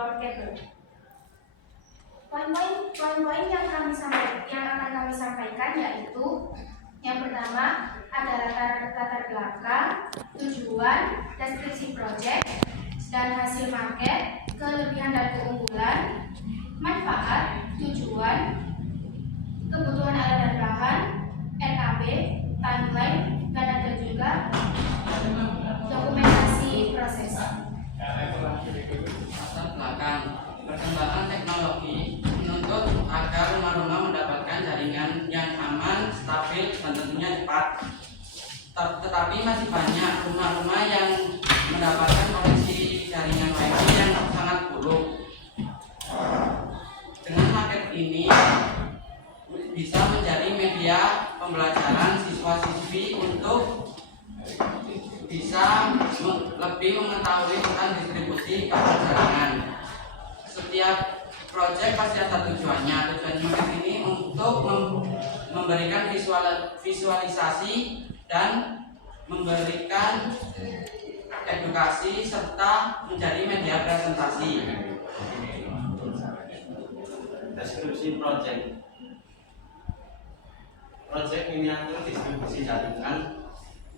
workable. Poin-poin yang akan kami sampaikan yaitu yang pertama ada latar belakang, tujuan, deskripsi proyek, dan hasil market, kelebihan dan keunggulan, manfaat, tujuan, kebutuhan alat dan bahan, RAB, timeline, dan ada juga dokumentasi proses. Latar belakang perkembangan teknologi menuntut agar rumah-rumah mendapatkan jaringan yang aman, stabil, dan tentunya cepat. Tetapi masih banyak rumah-rumah yang mendapatkan koneksi jaringan WiFi yang sangat buruk. Dengan paket ini bisa menjadi media pembelajaran siswa-siswi untuk bisa lebih mengetahui tentang distribusi kabel jaringan. Setiap proyek pasti ada tujuannya. Tujuan paket ini untuk memberikan visualisasi dan memberikan edukasi serta menjadi media presentasi. Deskripsi proyek. Proyek miniatur distribusi jaringan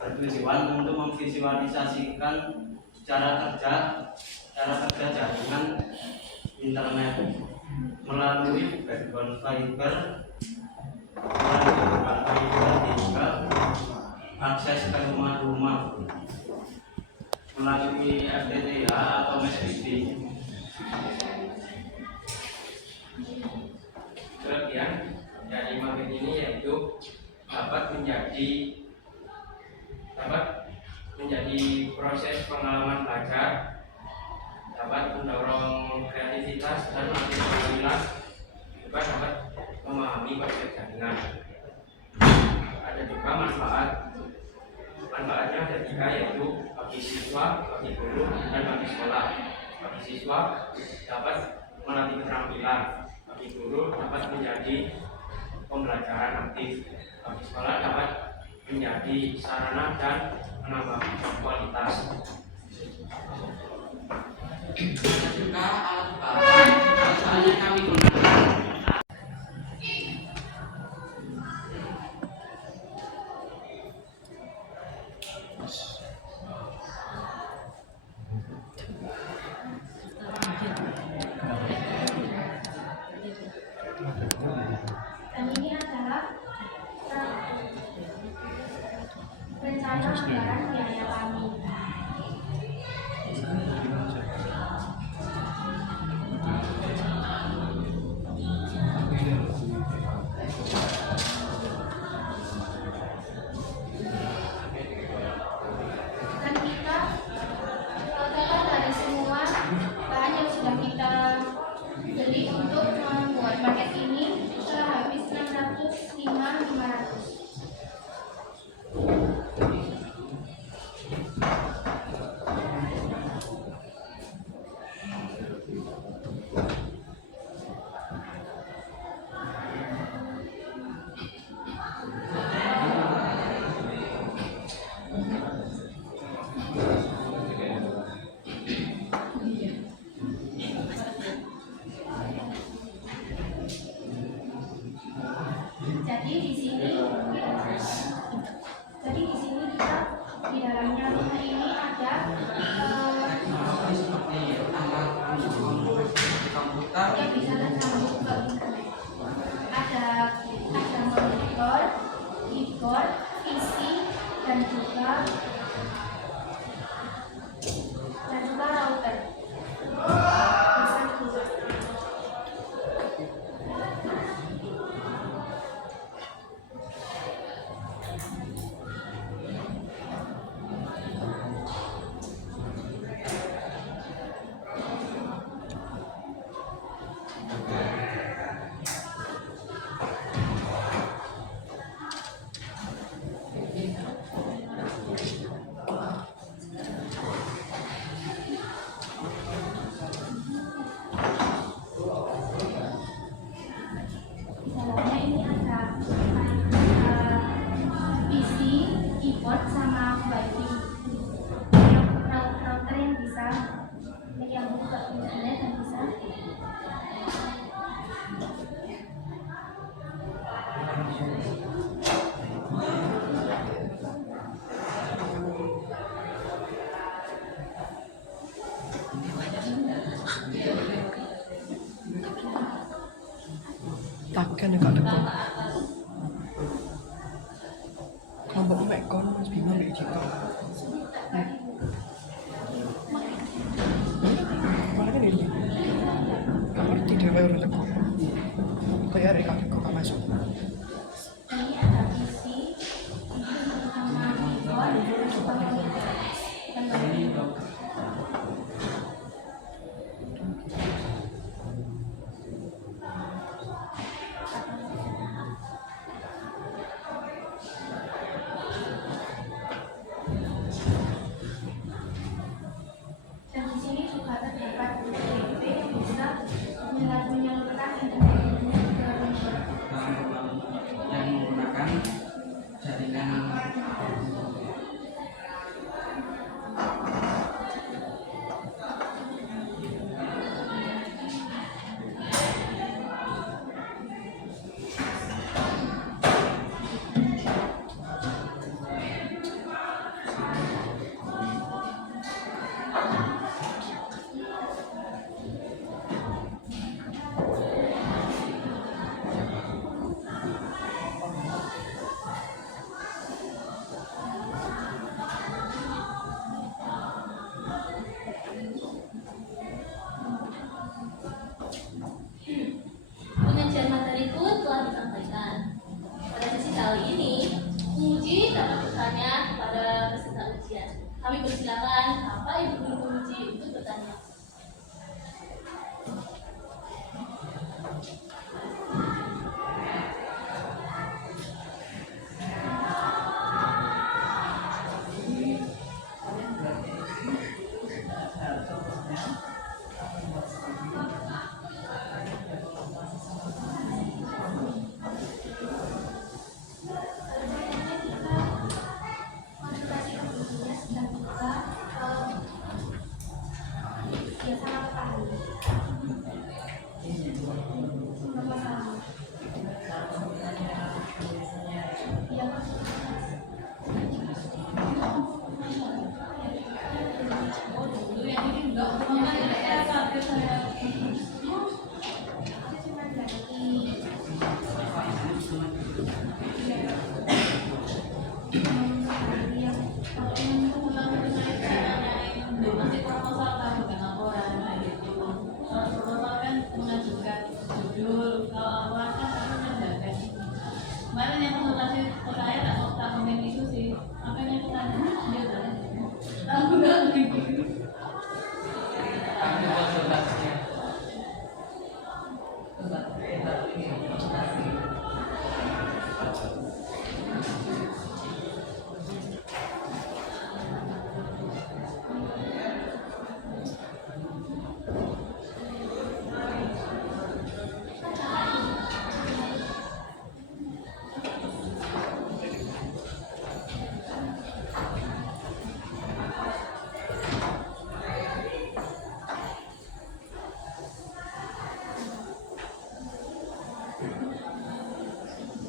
bertujuan untuk memvisualisasikan cara kerja jaringan internet melalui backbone fiber, hingga akses ke rumah-rumah melalui FTTH atau mesh feeding. Kelebihan dari paket ini yaitu dapat menjadi proses pengalaman belajar, dapat mendorong kreativitas dan melatih keterampilan, juga dapat memahami konsep jaringan. Ada juga manfaatnya ada tiga, yaitu bagi siswa, bagi guru, dan bagi sekolah. Bagi siswa dapat melatih keterampilan, bagi guru dapat menjadi pembelajaran aktif, bagi sekolah dapat menjadi sarana dan menambah kualitas. Juga alat bahan yang kami gunakan. Dan ini adalah rencana anggaran biaya kami. Akan dekat dekat. Kelompok Mekon Mas Bima Mbak Cika. Mana kan ini? Gak ngerti dhewe urung teko. Kayak arek kakek kok gak masuk. Ini ada visi sama mahasiswa dan dan di sini juga terdapat DP yang bisa menyalurkan internetnya ke luar. yang menggunakan jaringan Pengajian materi pun telah disampaikan. Pada sesi kali ini, penguji dapat bertanya kepada peserta ujian. Kami persilakan Bapak Ibu Guru penguji untuk bertanya. Konsultasi ke gurunya dan juga ya sama petani. Sama-sama. Iya, Dulu yang ini enggak cuma cuma dari masih proposal kan bukan laporan kayak gitu. Kalau proposal kan mengajukan judul, kalau laporan kan harus mendadak. Kemarin yang konsultasi ke saya tak komen itu sih, apa yang aku tanya dia tanya. Aku nggak begitu. kami konsultasinya.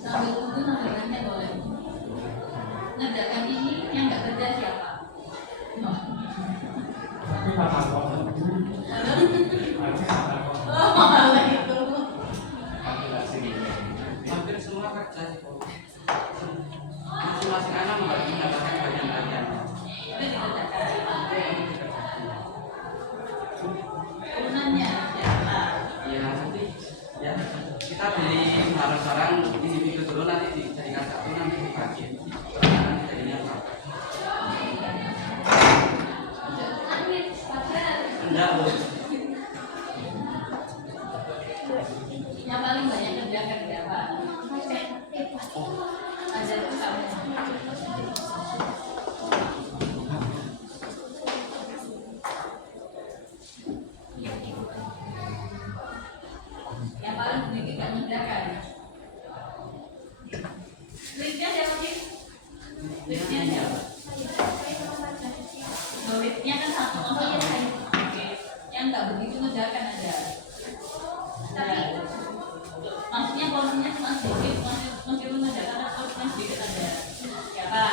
Sambil tunggu sambil nanya boleh. Ngerjakan ini yang nggak kerja siapa? Tapi kata kok. Oh, malah itu. Hampir semua kerja sih Bu. Masing-masing anak mendapatkan bagian-bagian. Itu dikerjakan. Itu yang dikerjakan. Turunannya siapa? Ya nanti ya kita beli barang-barang individu dulu nanti dijadikan satu nanti dibagi nanti jadinya berapa enggak Bu. Yang paling banyak kerjakan siapa? Ada tuh kamu. Yang paling sedikit gak mengerjakan. Leadnya siapa sih? Leadnya siapa? Leadnya kan satu orang. Oke. Yang nggak begitu mengerjakan ada. Maksudnya porsinya cuma sedikit, meskipun mengerjakan tapi porsinya sedikit ada. Siapa?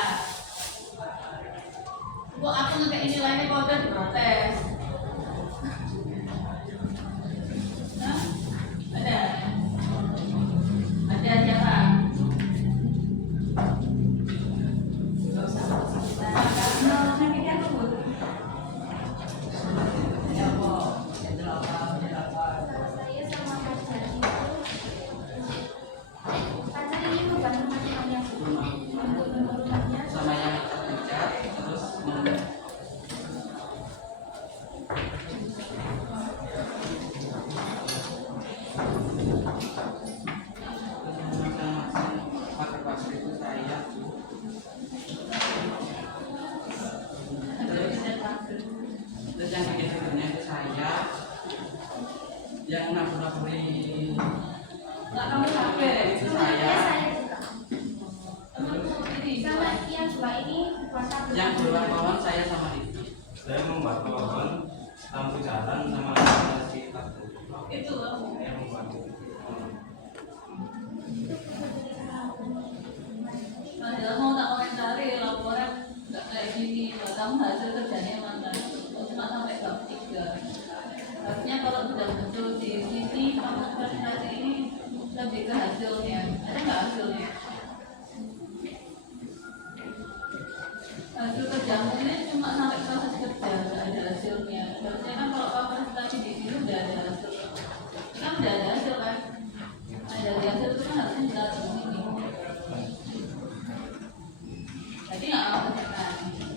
Kok aku ngekek ini lainnya kok udah diprotes? Hah? Ada? yang nabur-naburi Nggak kamu capek. itu Temannya saya. saya juga. Temanmu ini Sama yang dua ini puasa Yang dua pohon saya sama Rifki. Saya membuat pohon, lampu jalan sama nasi lampu. itu kamu. Saya membuat. Padahal mau tak komentari laporan nggak kayak gini. Buat kamu hasil kerjanya mana? Cuma sampai bab 3. Harusnya kalau sudah muncul di sini kamu presentasi ini lebih ke hasilnya. Ada nggak hasilnya? Hasil kerjamu ini cuma sampai proses kerja, nggak ada hasilnya. Harusnya kan kalau kamu presentasi di sini udah ada hasil. Kan udah ada hasil kan? Nah dari hasil itu kan harusnya kita ini. Jadi nggak mau presentasi.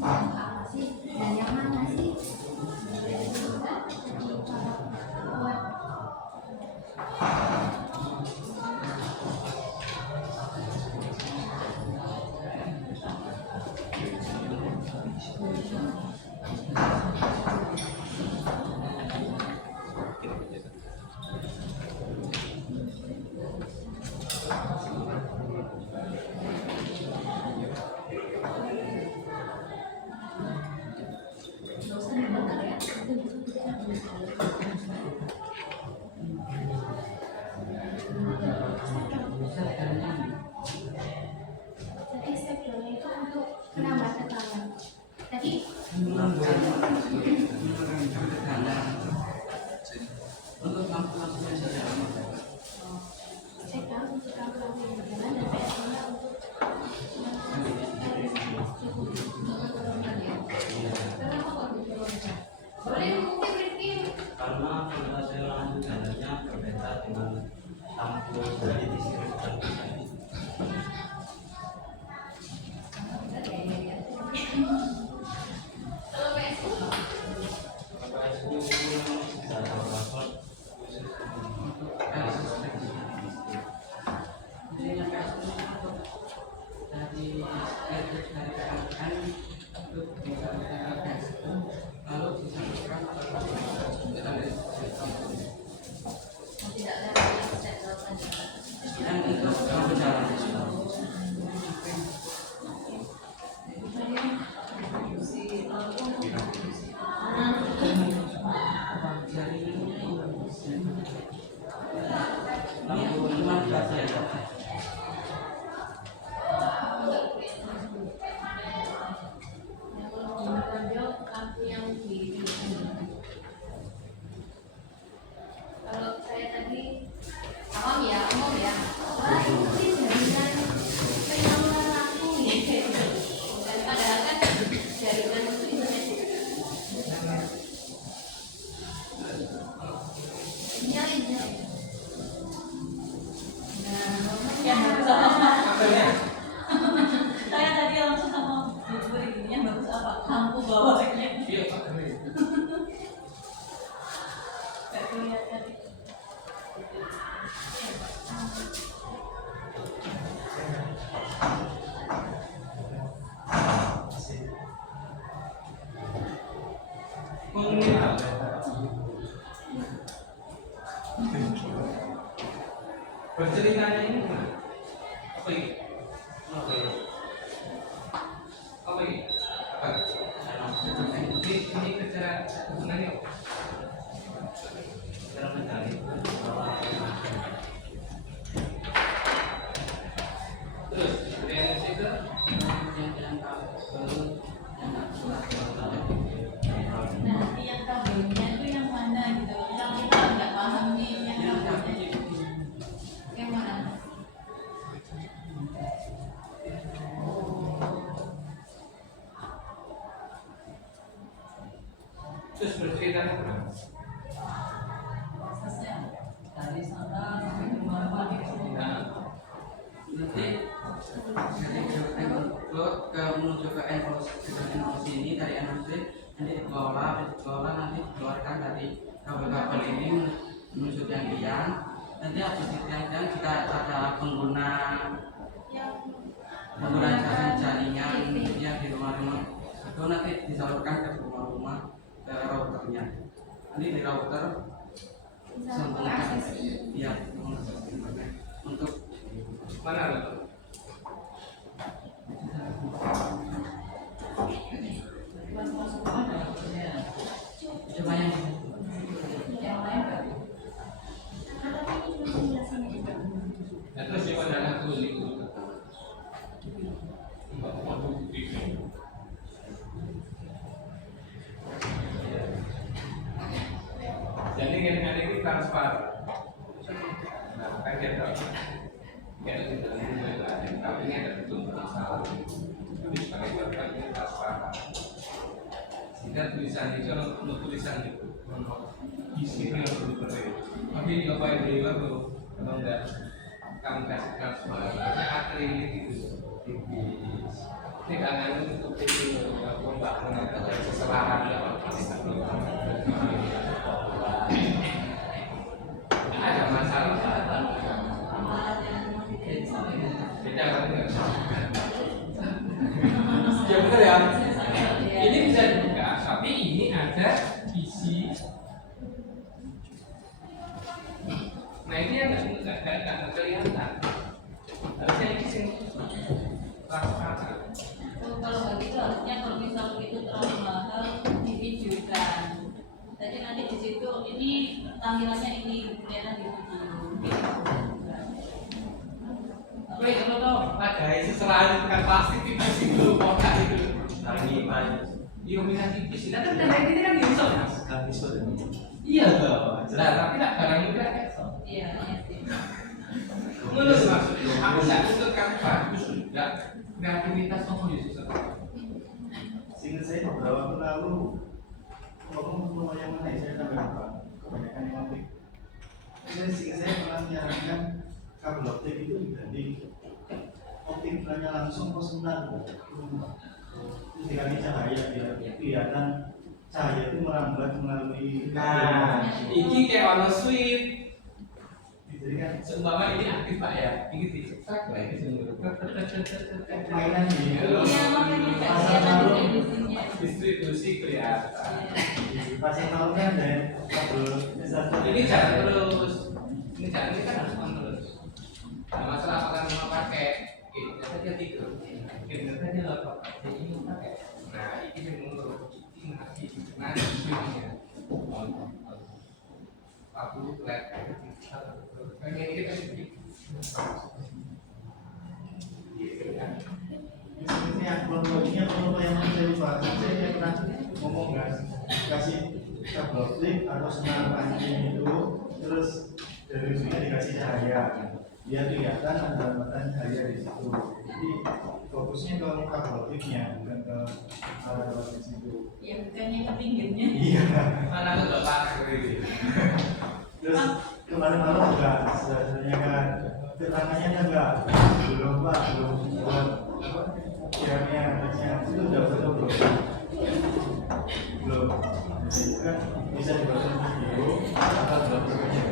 apa sih dan yang mana sih? Buat jadi stepnya itu untuk menambah tekanan. Tadi untuk lampu-lampunya saja. cek untuk lampu yang berjalan dan PS-nya untuk boleh mungkin review. Karena voltase lampu jalannya berbeda dengan lampu dari distributor tadi. Kalau PS PSU tidak ada rapor khusus Intinya PSU untuk dari PLN untuk bisa PSU lalu disalurkan Tidak ada step selanjutnya. dan untuk lampu jalan. Lampu cuma biasa ya. kalau saya tadi umum ya, wah itu sih jaringan penyaluran lampu gitu. Dan padahal kan jaringan itu internet. Nyalin. Yang bagus apa? Saya tadi langsung sama Bu ini yang bagus apa? Lampu bawahnya. Iya Pak. Kayak lihat tadi. Berceritanya ini gimana? Apa ini? Apa ini? Apa? Ini cara sebenarnya apa? cara mencari bahwa Terus DNS itu Nanti yang kabelnya itu yang mana gitu. Kalau kita nggak paham nih yang kabelnya yang mana? terus berceritanya gimana? Prosesnya dari sana sampai ke bawah gitu. Nah, Nanti dari upload ke menuju ke NOC ini dari NOC nanti dikelola nanti dikeluarkan dari kabel-kabel ini menuju tiang-tiang. Nanti habis di tiang-tiang kita ada pengguna jaringan yang di rumah-rumah itu nanti disalurkan ke rumah-rumah ke routernya. Nanti di router sambung ya untuk mana lo? coba yang Nah, terus siapa dana terus itu? Jadi dengan ini transfer. Nah, kan kita ya kita tapi ini ada betul masalah. Tapi sebagai korban ini transfer. Sehingga tulisan itu untuk tulisan itu isi ini harus dipenuhi. Tapi apa yang dibilang tuh kalau enggak kamu kasih transfer, akrilik gitu tipis. Tidak nganu untuk itu ya. Iya. Ini bisa dibuka, tapi ini ada isi. Nah ini yang nggak kelihatan. Harusnya ini sih rasa. Kalau nggak gitu harusnya kalau misal itu terlalu mahal divideokan. Jadi nanti di situ ini tampilannya ini kelihatan di video. Baik, kalau tahu ada isi selain kan plastik tipis itu, kotak itu. Nah ini Pak, Iya bisa tipis. Nah kan tanda ini kan bisa mas. kan iso ini. Iya loh. Nah tapi tak barang itu kan iso. Iya, iya sih. Menurut maksudnya, aku nggak tuntut kamu bagus juga. Kreativitas kamu ya susah. Sehingga saya beberapa waktu lalu ngomong rumah yang mana ya, saya tambah lupa kebanyakan yang optik. Sehingga saya pernah menyarankan kabel optik itu diganti optik hanya langsung personal ketika cahaya biar kelihatan cahaya itu merambat melalui Nah, ini kayak warna sweet. jadi kan Seumpama ini aktif pak ya, ini dicetak lah ini sendiri. mainan di Iya, makanya nggak kelihatan distribusinya. Distribusi kelihatan. di pasar tahu kan ada kabel satu Ini jalan terus. Ini jalan ini kan harus on terus. Nah, masalah apakah mau pakai ini saja tidur, ini saja laptop, ini mau pakai. Nah, ini menurut ini masih nah ini aku lihat kayak ini kita ini kronologinya kalau yang saya lupa saya pernah ngomong guys kasih kabel optik atau senar pancing itu terus dari ujungnya dikasih cahaya biar kelihatan ada lambatan cahaya di situ jadi fokusnya ke kabel optiknya bukan ke arah di situ Ya bukannya ke pinggirnya. iya mana tuh bapak ini. terus kemarin-malam juga sebenarnya kan keterangannya enggak belum pak belum buat kiranya itu udah betul belum jadi kan bisa dibaca video atau dalam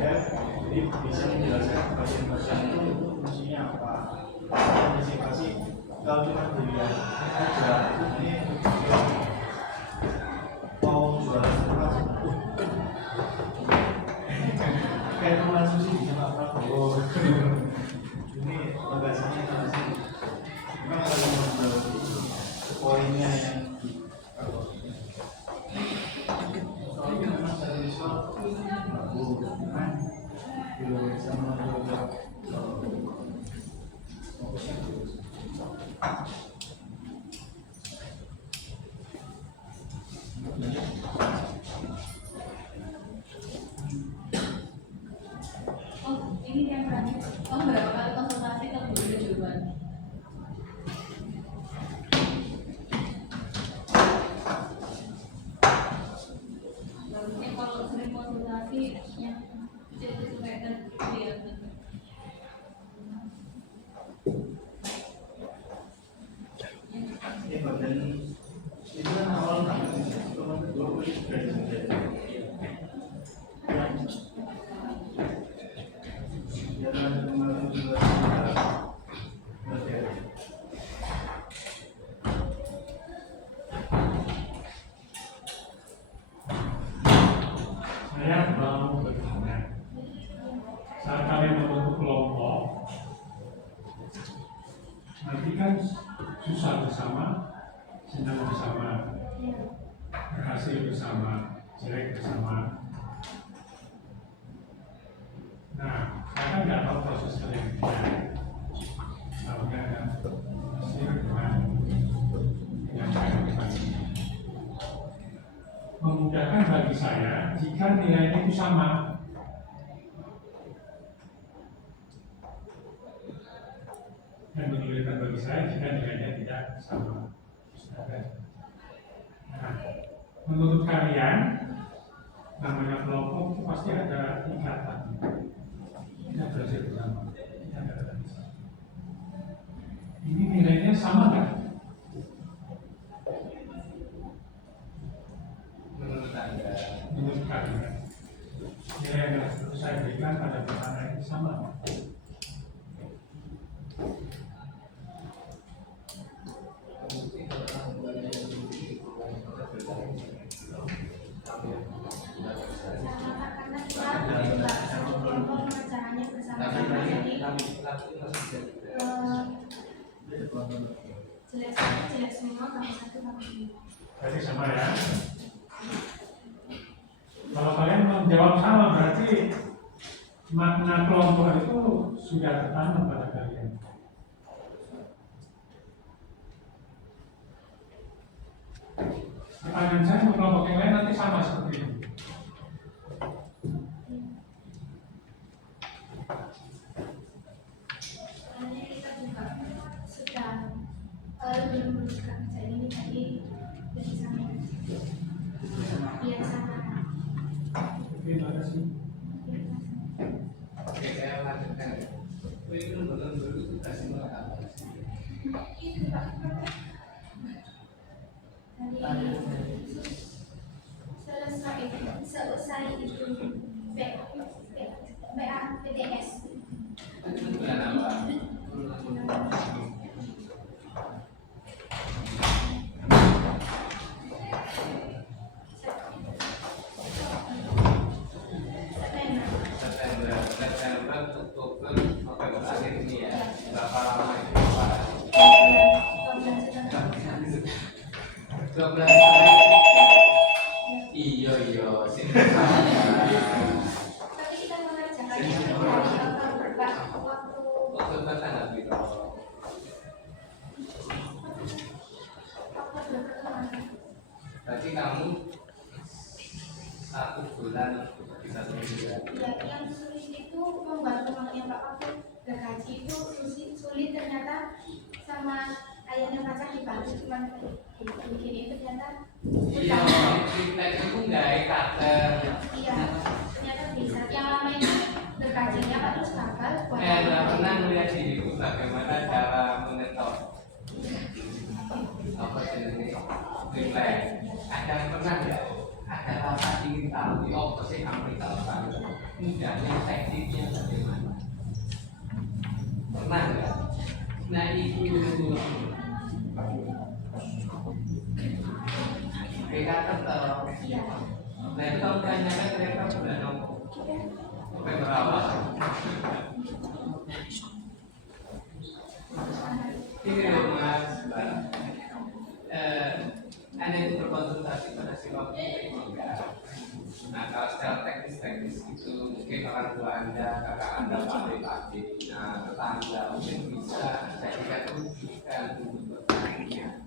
ya jadi bisa menjelaskan pasien-pasien itu fungsinya apa antisipasi kalau cuma dilihat aja ini mau jualan apa kayak rumah sushi di Pak Prabowo ini bagasinya sama sih memang kalau mau jual poinnya yang soalnya memang secara visual bagus kan belum sama juga fokusnya bagus Oh, ini yang terakhir. Kamu berapa kali konsultasi ke guru duluan? Bagusnya kalau sering konsultasi yang itu kelihatan kelihatan. ini bagian itu kan awal banget teman dulu dari ya kan kemarin juga materi Saya mau bertanya, saat kalian membentuk kelompok, nanti kan susah bersama, senang bersama, berhasil bersama, jelek bersama. Nah, saya kan nggak tahu proses kalian gimana. Tahunya ada hasil dengan penyampaian pesan. Memudahkan bagi saya jika nilainya itu sama. Dan menyulitkan bagi saya jika nilainya tidak sama. Nah, menurut kalian, namanya kelompok itu pasti ada ikatan. Kita belajar bersama. Ini nilainya sama nggak? Menurut kalian, nilai yang harus saya berikan pada pertanyaan ini sama nggak? semua tambah 1 tambah 2. Berarti sama ya. Kalau kalian menjawab sama berarti makna kelompok itu sudah tertanam pada kalian. Pertanyaan saya untuk kelompok yang lain nanti sama seperti ini. Soalnya kita juga sudah belum meneruskan kerja ini tadi jadi sama sama. Terima kasih. Oke, saya lanjutkan. Itu belum dulu tugas apa? Itu Pak. Selesai itu BAPTS. Itu bulan apa? September, Oktober, November akhir ini ya. Berapa lama itu Pak? 12 tahun. Iya, sini. Tapi kita mengerjakannya beberapa waktu. Oktober tanggal berapa? Berarti kamu 1 bulan bisa sendiri. Ya, yang sulit itu membuat rumahnya Pak waktu gaji itu sulit ternyata sama ayahnya pacar dibantu cuma begini ternyata. Iya, kita itu nggak kater. Iya, ternyata bisa. Yang lama ini berkajinya Pak terus gagal. Nggak pernah melihat diriku bagaimana cara mengetok apa jenisnya nilai. Ada pernah nggak? Ada rasa ingin tahu di apa sih kamu tahu mudahnya tekniknya bagaimana? Pernah nggak? Nah itu mereka tetap. Nah itu kamu tanyakan mereka sudah nongol. Sampai berapa? Ini loh Mas, Anda itu berkonsultasi pada psikolog enggak? Nah kalau secara teknis itu mungkin orang tua Anda, kakak Anda, adik-adik, nah tetangga mungkin bisa jadikan rujukan untuk bertanya.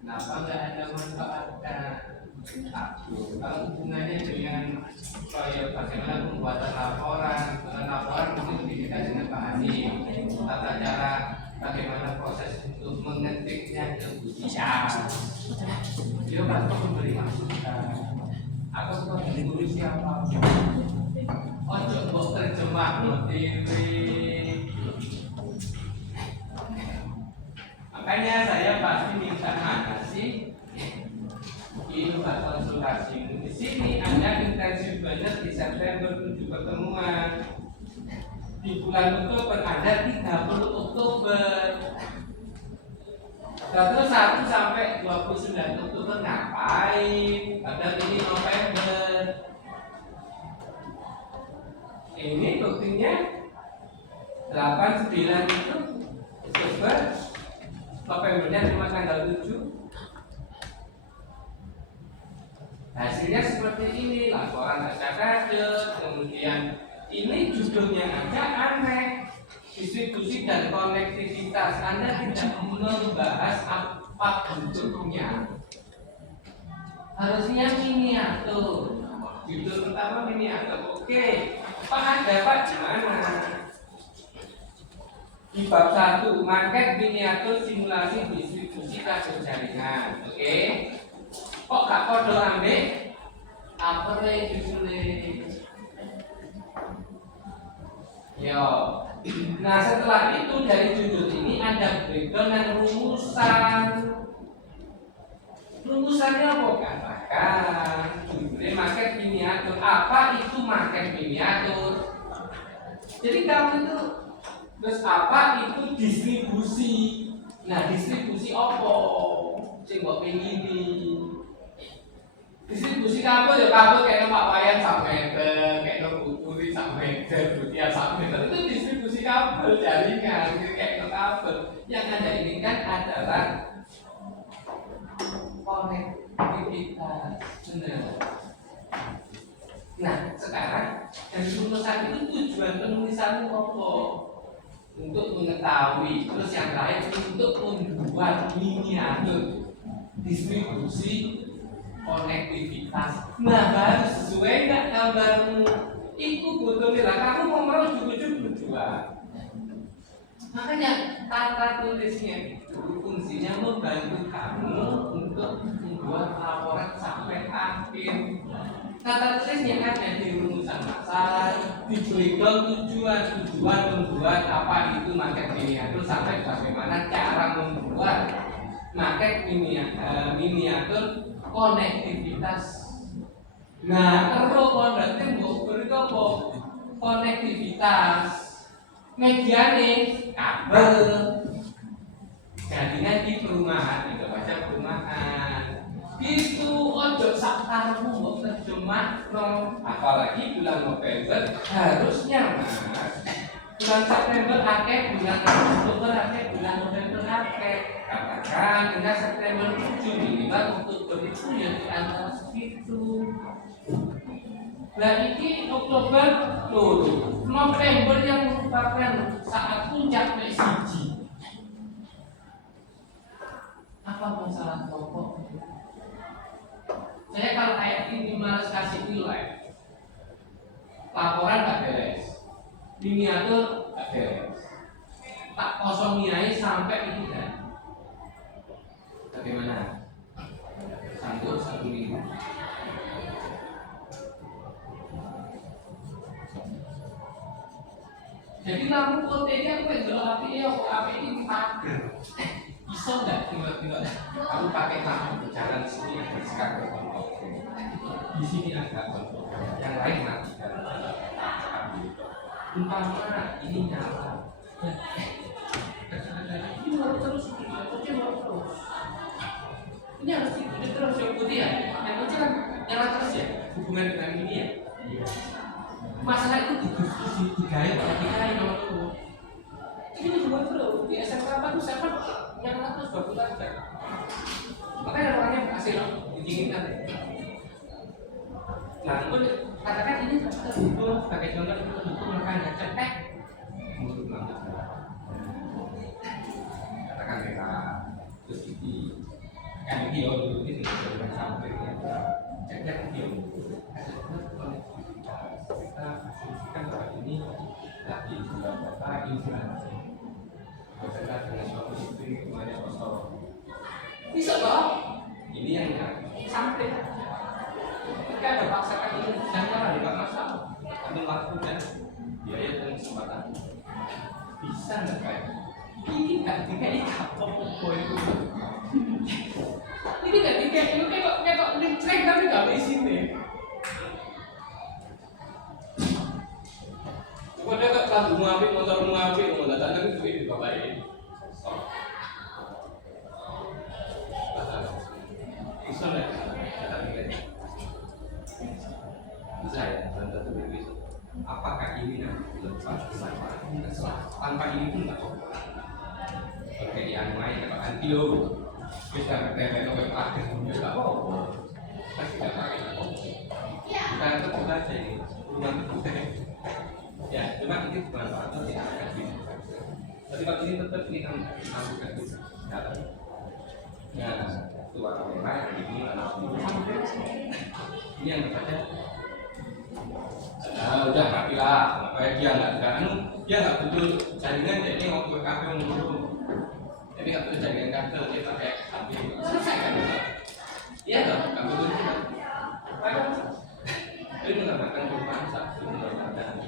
Kenapa nggak Anda manfaatkan? Satu, kalau hubungannya dengan proyek bagaimana pembuatan laporan, mungkin lebih dekat dengan Pak Adi. Tata cara bagaimana proses untuk mengetiknya ke bisa. Dia pasti memberi masukan. Aku sebagai guru siapa? Ojo mbok terjemah diri. Makanya saya pasti minta mana sih? Ini buat konsultasi. Di sini Anda intensif banget di September 7 pertemuan. Di bulan Oktober Anda 30 Oktober. Terus 1 sampai 29 Oktober ngapain? Padahal ini November. Ini buktinya 8, 9 itu Oktober. Novembernya cuma tanggal 7. Hasilnya seperti ini, laporan SKKD, kemudian ini judulnya aja aneh, distribusi dan konektivitas. Anda tidak membahas apa bentuknya. Harusnya miniatur. Judul pertama miniatur. Oke, Pak ada Pak gimana? Di bab 1, market miniatur simulasi distribusi kasus jaringan. Oke. Kok gak podo ambek apa judulnya? Yo. Nah setelah itu dari judul ini ada breakdown dan rumusan. Rumusannya apa katakan? Judulnya market miniatur. Apa itu market miniatur? Jadi kamu itu terus apa itu distribusi. Nah distribusi apa? Sing mbok pengini. Distribusi kabel ya kabel kayak Pak Wayan sampai kayak Putri sampai Butia sampai itu distribusi kabel jaringan kayak kabel. Yang Anda inginkan adalah konektivitas. Benar. Nah, sekarang dari rumusan itu tujuan penulisan apa? Untuk mengetahui, terus yang lain untuk membuat miniatur distribusi konektivitas. Nah, harus sesuai nggak gambarmu? Iku butuh lah, kamu mau merujuk berdua. Makanya tata tulisnya itu fungsinya membantu kamu untuk membuat laporan sampai akhir. Tata tulisnya ada di rumusan masalah, di breakdown tujuan membuat apa itu market miniatur sampai bagaimana cara membuat market miniatur konektivitas. Nah, terus berarti mau beri apa? Konektivitas. Mediane kabel. Jaringan di perumahan, tidak baca perumahan. Itu ojo sakarmu mbok terjemahno, apalagi bulan November harusnya Mas. Bulan September akeh, bulan Oktober akeh, bulan November akeh. Katakan hingga September 7 minimal Oktober itu ya di antara segitu. Nah ini Oktober loh, November yang merupakan saat puncak PSIG. Apa masalah pokok? Saya kalau kayak ini malas kasih nilai, laporan gak beres, miniatur gak beres, tak kosong nilai sampai ini kan? Bagaimana? Sanggup 1 minggu? Jadi lampu kontennya aku yang api ini pagar. Bisa nggak tiba-tiba kamu pakai lampu berjalan di sini agak sekarang di sini agak kontrol, yang lain matikan. Umpama ini nyala, ini mau terus, ini harus diikuti terus yang putih ya, yang putih kan nyala terus ya, hubungan dengan ini ya. Masalah itu digaya nomor ini hubungan terus di SMK apa tuh saya yang terus bagus aja. Makanya orangnya berhasil diinginkan. Nah, katakan ini terbutuh sebagai contoh itu terbutuh maka anda cetek untuk melakukan. Katakan mereka terus di kan video dulu ini sudah sampai cetek video. Kita asumsikan bahwa ini lagi juga data informasi. Beserta dengan suatu sistem kemana kosong. Bisa toh? Ini yang sampai. Ketika ada paksakan ini jangan ada masalah. Ambil waktu dan biaya dan kesempatan. Bisa nggak kayak? Ini nggak dikai apa-apa itu. Ini nggak dikai itu kayak ngecek tapi nggak di sini. Pokoknya kok lampu ngapik, motor ngapik, mau datang itu ini bapak ini. Bisa nggak? Bisa ya, dan tentu begitu. Apakah ini nanti lepas tanpa ini pun nggak apa-apa. Oke, yang lain kalau antio bisa ketemu ke pakai juga nggak apa-apa. Kita tidak pakai apa-apa. Kita tetap saja ini rumah itu. Ya, cuma ini bermanfaat untuk tidak akan bisa. Tapi kalau ini tetap ini kan lakukan bisa. Ya, tua kamera ini ini yang terbaca. Udah rapi lah. Supaya dia nggak betul jaringan jadi waktu kabel dulu. Jadi nggak betul jaringan kabel dia pakai kabel. Selesai kan? Iya dong, kabel dulu. Ini menambahkan perubahan satu menambahkan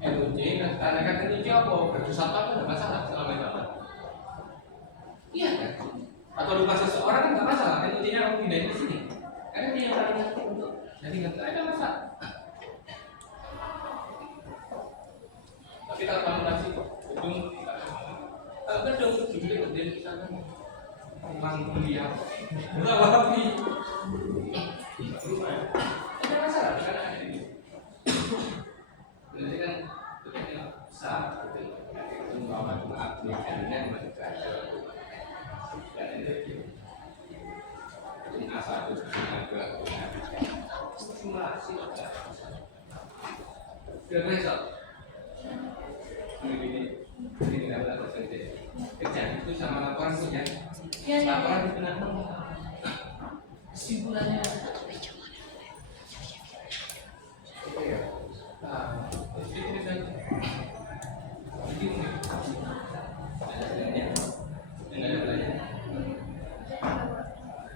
LUJ, katakan LUJ apa? Berdasar apa? Tidak masalah selama itu apa? Iya kan? Atau lupa seseorang kan tidak masalah. LUJ-nya aku pindahin ke sini. Karena dia yang paling ngerti untuk jadi nggak ada masalah. Tapi kalau kamu kasih gedung, kalau gedung judulnya gede misalkan ruang kuliah, berapa api? Ada masalah kan ada ini. Berarti kan besar, itu membawa Kira-kira so. Ini tidak ada persen. Kerjaan itu sama laporan punya. Laporan itu nanti Kesimpulannya itu ya. Jadi ini saja. Jadi ini. Ada sebenarnya. Yang ada belajar.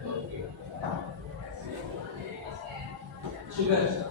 Oke. Sudah.